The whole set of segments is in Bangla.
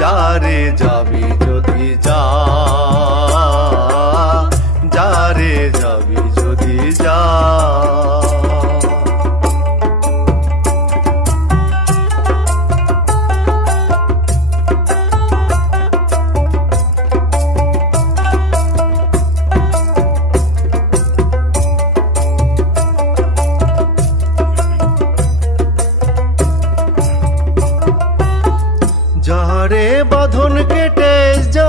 যারে যাবি যদি যা যারে বাঁধন কেটে যা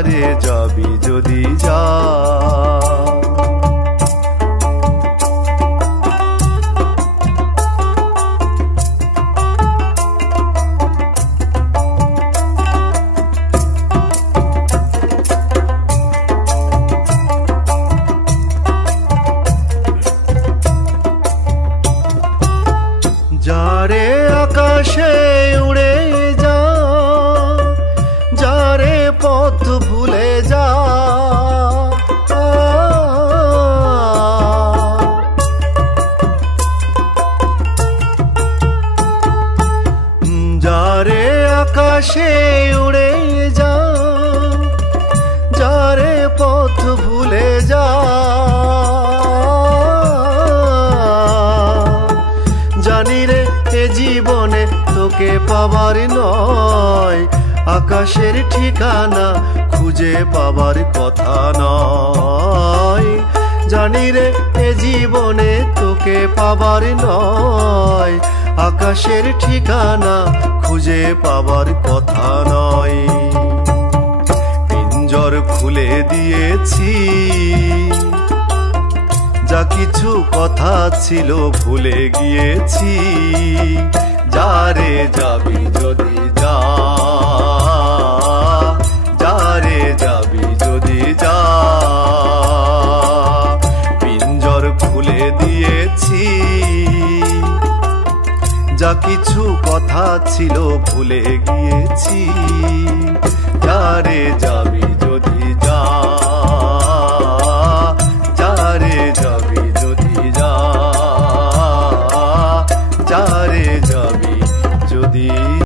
যারে যাবি যদি যা। যারে আকাশে আকাশে উড়ে যা যারে পথ ভুলে যা জানি রে, এ জীবনে তোকে পাবার নয়, আকাশের ঠিকানা খুঁজে পাবার কথা নয়। জানি রে, এ জীবনে তোকে পাবার নয় আকাশের ঠিকানা খুঁজে পাবার কথা নয়। পিঞ্জর খুলে দিয়েছি। যা কিছু কথা ছিল ভুলে গিয়েছি। যারে যাবি যদি যা। যা কিছু কথা ছিল ভুলে গিয়েছি। যারে যা